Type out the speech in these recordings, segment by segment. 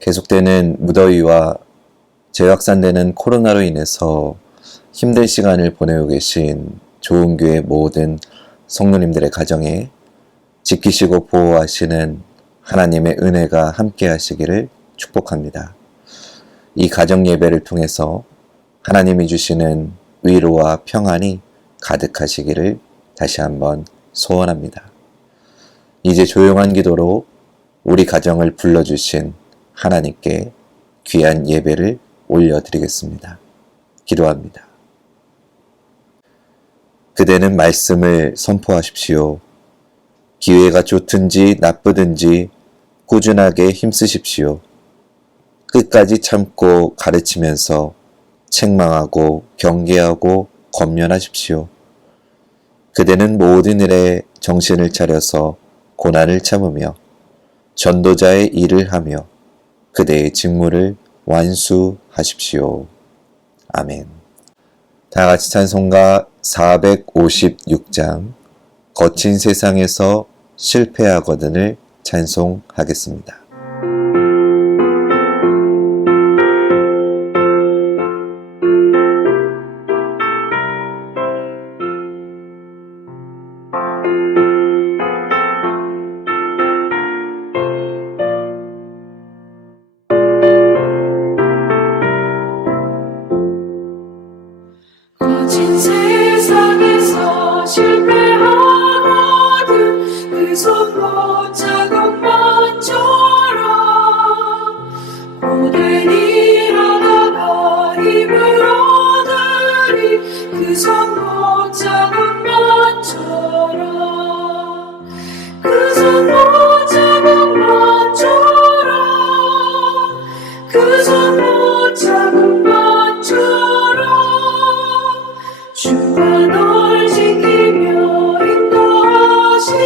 계속되는 무더위와 재확산되는 코로나로 인해서 힘든 시간을 보내고 계신 좋은교회 모든 성도님들의 가정에 지키시고 보호하시는 하나님의 은혜가 함께 하시기를 축복합니다. 이 가정 예배를 통해서 하나님이 주시는 위로와 평안이 가득하시기를 다시 한번 소원합니다. 이제 조용한 기도로 우리 가정을 불러주신 하나님께 귀한 예배를 올려드리겠습니다. 기도합니다. 그대는 말씀을 선포하십시오. 기회가 좋든지 나쁘든지 꾸준하게 힘쓰십시오. 끝까지 참고 가르치면서 책망하고 경계하고 권면하십시오. 그대는 모든 일에 정신을 차려서 고난을 참으며 전도자의 일을 하며 그대의 직무를 완수하십시오. 아멘. 다같이 찬송가 456장 거친 세상에서 실패하거든을 찬송하겠습니다. 거친 세상에서 실패하거든 그 손못 자국만 쳐라. 고된 일하다가 힘을 얻으리 그 손못 자국만 쳐라. 그 손못 자국만 쳐라. 그 손못 자국만 쳐라. 주가 널 지키며 인도하시리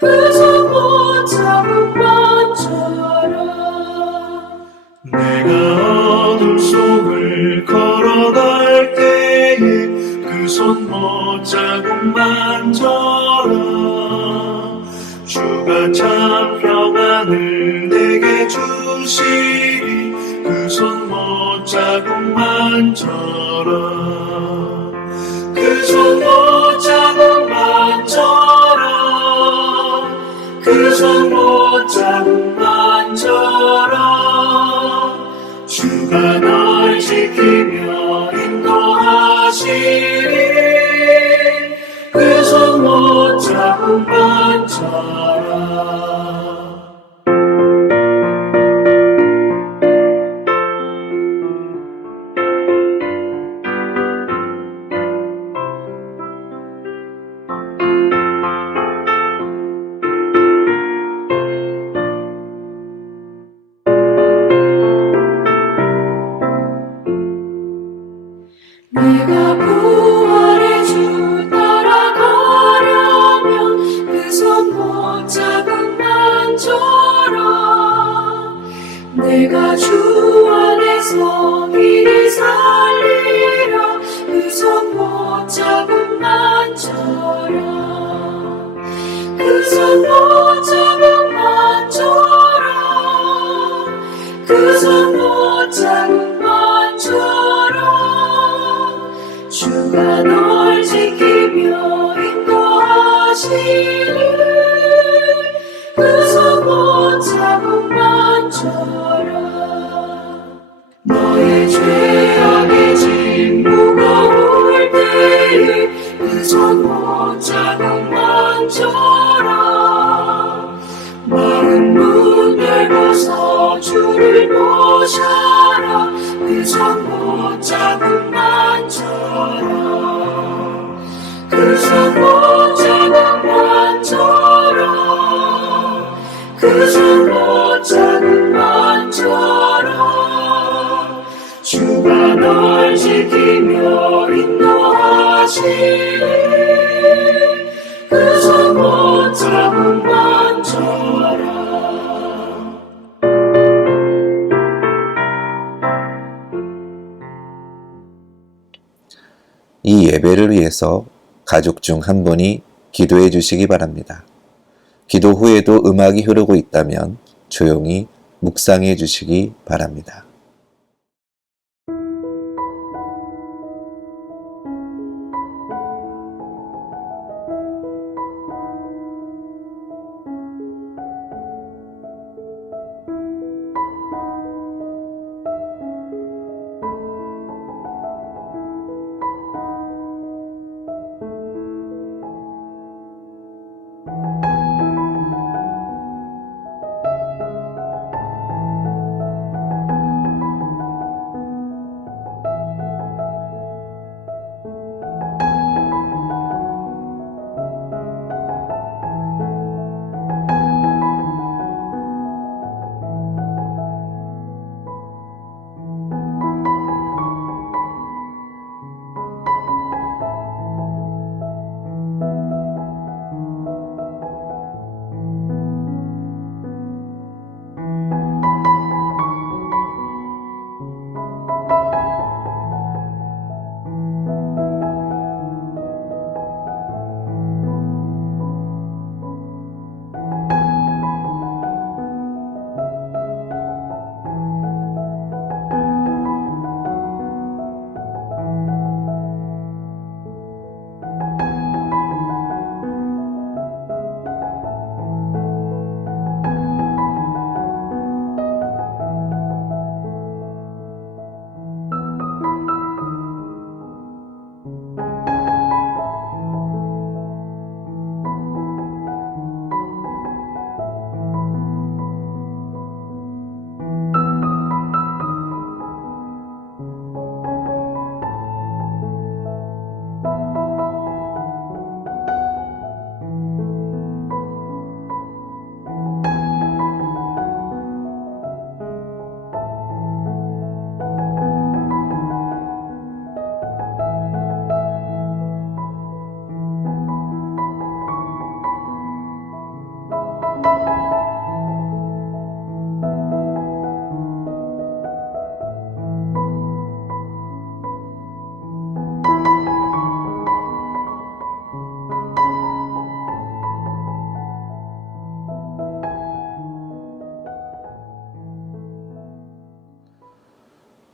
그 손못 자국만 쳐라. 내가 어둠 속을 걸어갈 때에 그 손못 자국만 져라. 주가 참 평안을 내게 주시리 그 손못 자국만 져라. 그 손못 자국만 져라. 그 손못 자국만 져라. 주가 널 지키며 인도하시리 그 손못 자국만 져라. 내가 부활의 주 따라가려면 그 손못 자국만 쳐라. 내가 주 안에서 길을 살리라 그 손못 자국만 쳐라. 그 손못 자국만 쳐라. 그 손못 자국만 쳐라. 주가 널 지키며 인도하시리 그 손못 자국만 쳐라. 너의 죄악의 짐 무거울 때에 그 손못 자국만 쳐라. 마음 문 열고서 주를 모셔라 그 손못 자국만 쳐라. 그 손못 자국만 쳐라. 그 손못 자국만 쳐라. 주가 널 지키며 인도하시리 그 손못 자국만 쳐라. 이 예배를 위해서 가족 중 한 분이 기도해 주시기 바랍니다. 기도 후에도 음악이 흐르고 있다면 조용히 묵상해 주시기 바랍니다.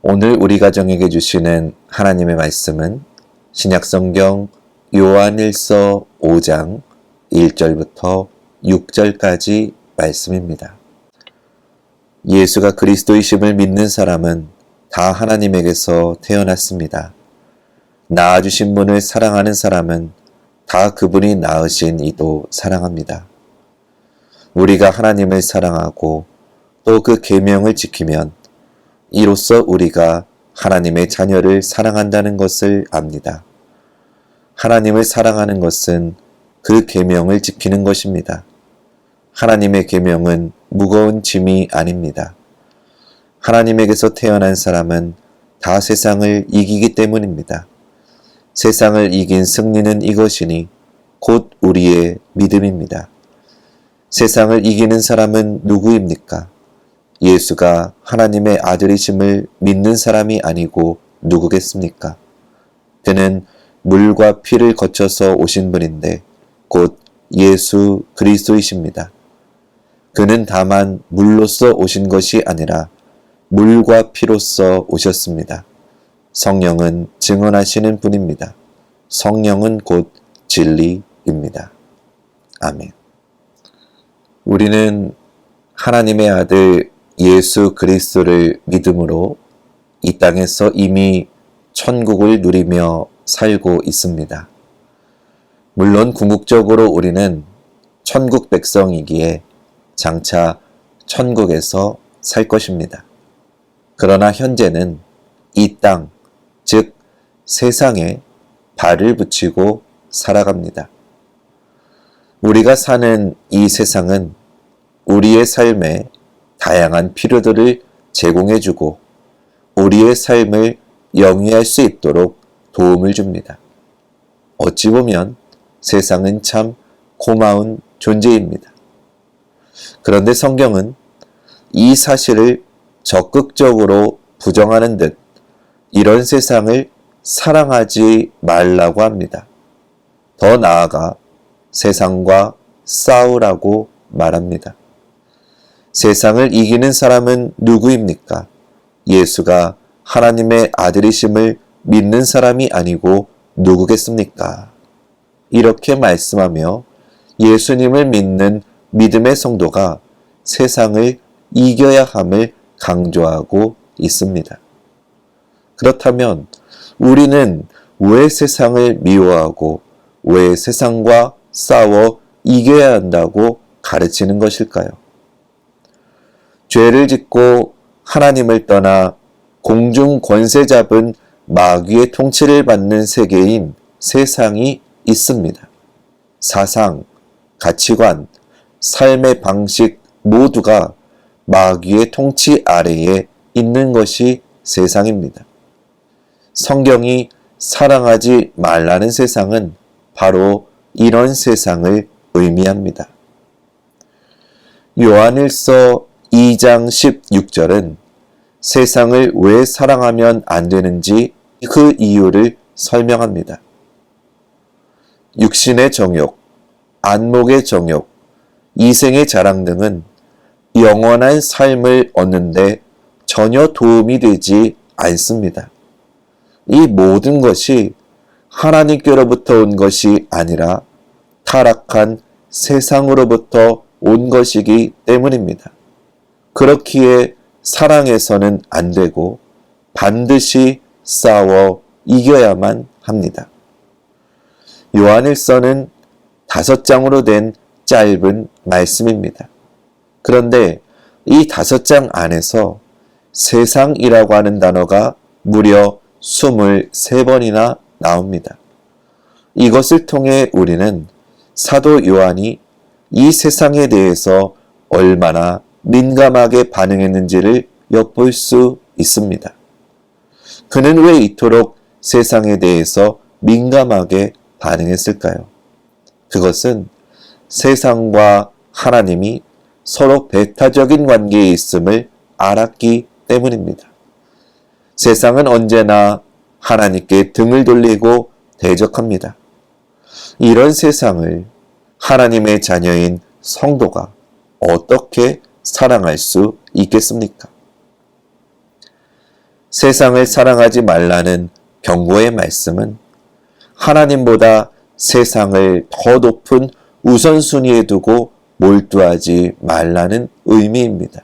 오늘 우리 가정에게 주시는 하나님의 말씀은 신약성경 요한일서 5장 1절부터 6절까지 말씀입니다. 예수가 그리스도이심을 믿는 사람은 다 하나님에게서 태어났습니다. 낳아주신 분을 사랑하는 사람은 다 그분이 낳으신 이도 사랑합니다. 우리가 하나님을 사랑하고 또 그 계명을 지키면 이로써 우리가 하나님의 자녀를 사랑한다는 것을 압니다. 하나님을 사랑하는 것은 그 계명을 지키는 것입니다. 하나님의 계명은 무거운 짐이 아닙니다. 하나님에게서 태어난 사람은 다 세상을 이기기 때문입니다. 세상을 이긴 승리는 이것이니 곧 우리의 믿음입니다. 세상을 이기는 사람은 누구입니까? 예수가 하나님의 아들이심을 믿는 사람이 아니고 누구겠습니까? 그는 물과 피를 거쳐서 오신 분인데 곧 예수 그리스도이십니다. 그는 다만 물로서 오신 것이 아니라 물과 피로써 오셨습니다. 성령은 증언하시는 분입니다. 성령은 곧 진리입니다. 아멘. 우리는 하나님의 아들 예수 그리스도를 믿음으로 이 땅에서 이미 천국을 누리며 살고 있습니다. 물론 궁극적으로 우리는 천국 백성이기에 장차 천국에서 살 것입니다. 그러나 현재는 이 땅, 즉 세상에 발을 붙이고 살아갑니다. 우리가 사는 이 세상은 우리의 삶에 다양한 필요들을 제공해주고 우리의 삶을 영위할 수 있도록 도움을 줍니다. 어찌 보면 세상은 참 고마운 존재입니다. 그런데 성경은 이 사실을 적극적으로 부정하는 듯 이런 세상을 사랑하지 말라고 합니다. 더 나아가 세상과 싸우라고 말합니다. 세상을 이기는 사람은 누구입니까? 예수가 하나님의 아들이심을 믿는 사람이 아니고 누구겠습니까? 이렇게 말씀하며 예수님을 믿는 믿음의 성도가 세상을 이겨야 함을 강조하고 있습니다. 그렇다면 우리는 왜 세상을 미워하고 왜 세상과 싸워 이겨야 한다고 가르치는 것일까요? 죄를 짓고 하나님을 떠나 공중 권세 잡은 마귀의 통치를 받는 세계인 세상이 있습니다. 사상, 가치관, 삶의 방식 모두가 마귀의 통치 아래에 있는 것이 세상입니다. 성경이 사랑하지 말라는 세상은 바로 이런 세상을 의미합니다. 요한일서 2장 16절은 세상을 왜 사랑하면 안 되는지 그 이유를 설명합니다. 육신의 정욕, 안목의 정욕, 이생의 자랑 등은 영원한 삶을 얻는데 전혀 도움이 되지 않습니다. 이 모든 것이 하나님께로부터 온 것이 아니라 타락한 세상으로부터 온 것이기 때문입니다. 그렇기에 사랑해서는 안 되고 반드시 싸워 이겨야만 합니다. 요한일서는 5장으로 된 짧은 말씀입니다. 그런데 이 5장 안에서 세상이라고 하는 단어가 무려 23번이나 나옵니다. 이것을 통해 우리는 사도 요한이 이 세상에 대해서 얼마나 민감하게 반응했는지를 엿볼 수 있습니다. 그는 왜 이토록 세상에 대해서 민감하게 반응했을까요? 그것은 세상과 하나님이 서로 배타적인 관계에 있음을 알았기 때문입니다. 세상은 언제나 하나님께 등을 돌리고 대적합니다. 이런 세상을 하나님의 자녀인 성도가 어떻게 사랑할 수 있겠습니까? 세상을 사랑하지 말라는 경고의 말씀은 하나님보다 세상을 더 높은 우선순위에 두고 몰두하지 말라는 의미입니다.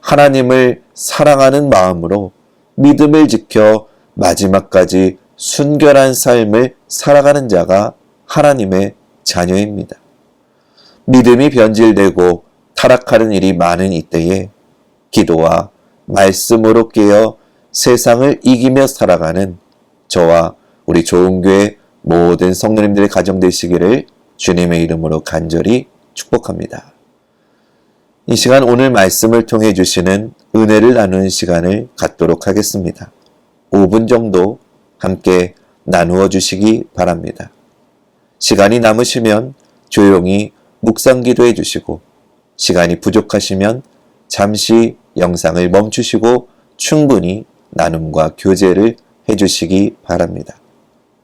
하나님을 사랑하는 마음으로 믿음을 지켜 마지막까지 순결한 삶을 살아가는 자가 하나님의 자녀입니다. 믿음이 변질되고 타락하는 일이 많은 이때에 기도와 말씀으로 깨어 세상을 이기며 살아가는 저와 우리 좋은교회 모든 성도님들의 가정 되시기를 주님의 이름으로 간절히 축복합니다. 이 시간 오늘 말씀을 통해 주시는 은혜를 나누는 시간을 갖도록 하겠습니다. 5분 정도 함께 나누어 주시기 바랍니다. 시간이 남으시면 조용히 묵상 기도해 주시고 시간이 부족하시면 잠시 영상을 멈추시고 충분히 나눔과 교제를 해 주시기 바랍니다.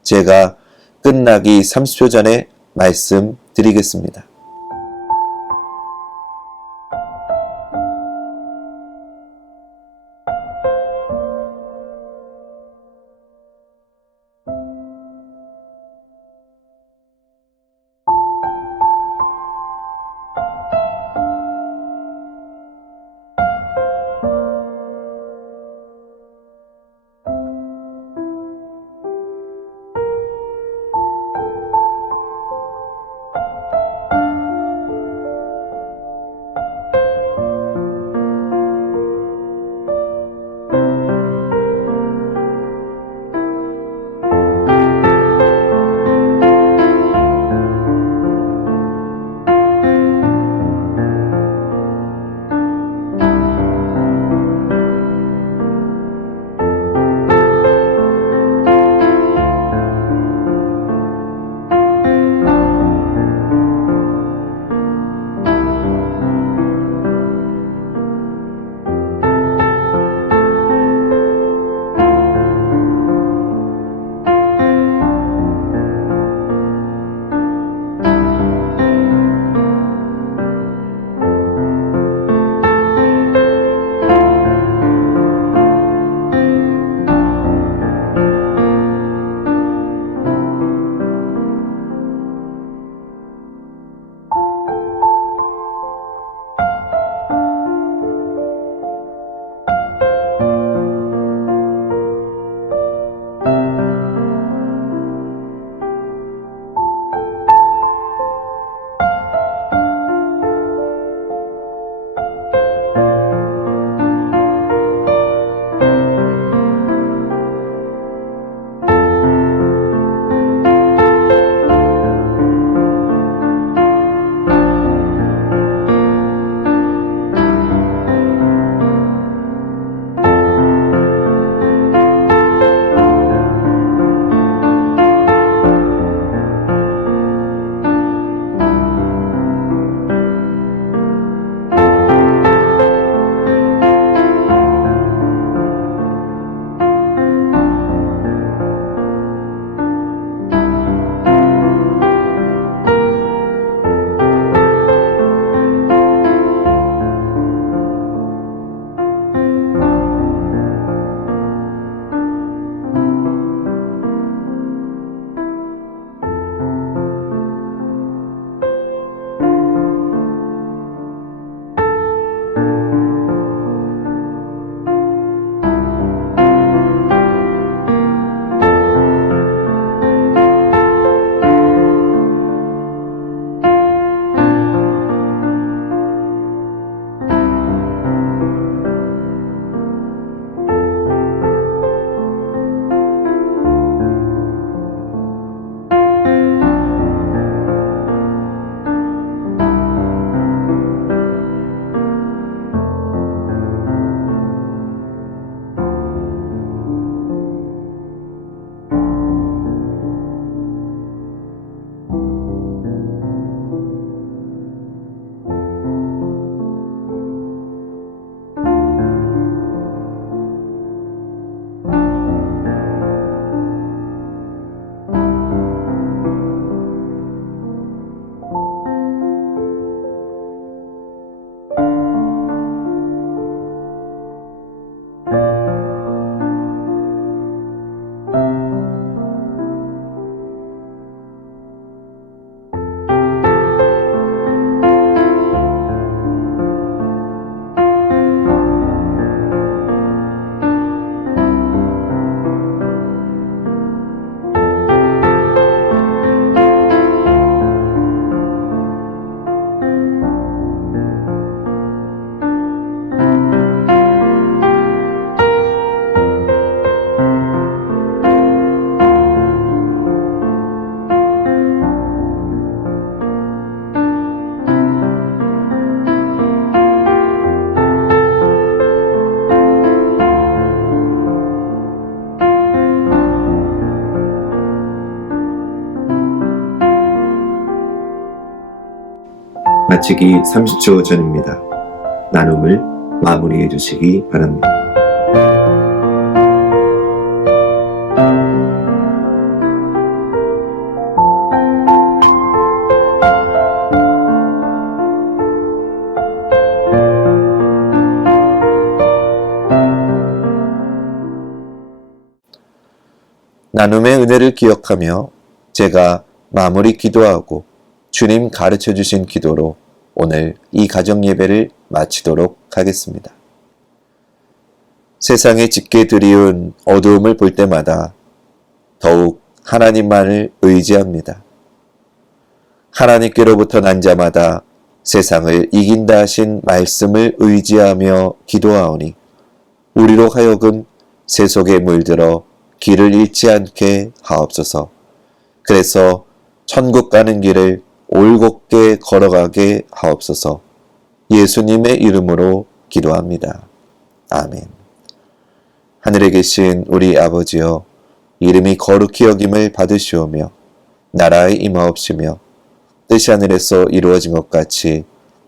제가 끝나기 30초 전에 말씀 드리겠습니다. 마치기 30초 전입니다. 나눔을 마무리해 주시기 바랍니다. 나눔의 은혜를 기억하며 제가 마무리 기도하고 주님 가르쳐 주신 기도로 오늘 이 가정 예배를 마치도록 하겠습니다. 세상에 짙게 드리운 어두움을 볼 때마다 더욱 하나님만을 의지합니다. 하나님께로부터 난 자마다 세상을 이긴다 하신 말씀을 의지하며 기도하오니 우리로 하여금 세속에 물들어 길을 잃지 않게 하옵소서. 그래서 천국 가는 길을 올곧게 걸어가게 하옵소서. 예수님의 이름으로 기도합니다. 아멘. 하늘에 계신 우리 아버지여, 이름이 거룩히 여김을 받으시오며 나라에 임하옵시며 뜻이 하늘에서 이루어진 것 같이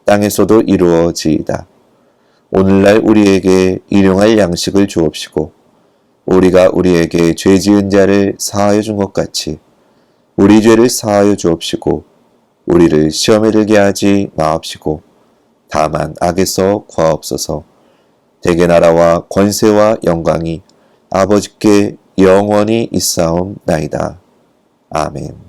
땅에서도 이루어지이다. 오늘날 우리에게 일용할 양식을 주옵시고 우리가 우리에게 죄 지은 자를 사하여 준 것 같이 우리 죄를 사하여 주옵시고 우리를 시험에 들게 하지 마옵시고 다만 악에서 구하옵소서. 대개 나라와 권세와 영광이 아버지께 영원히 있사옵나이다. 아멘.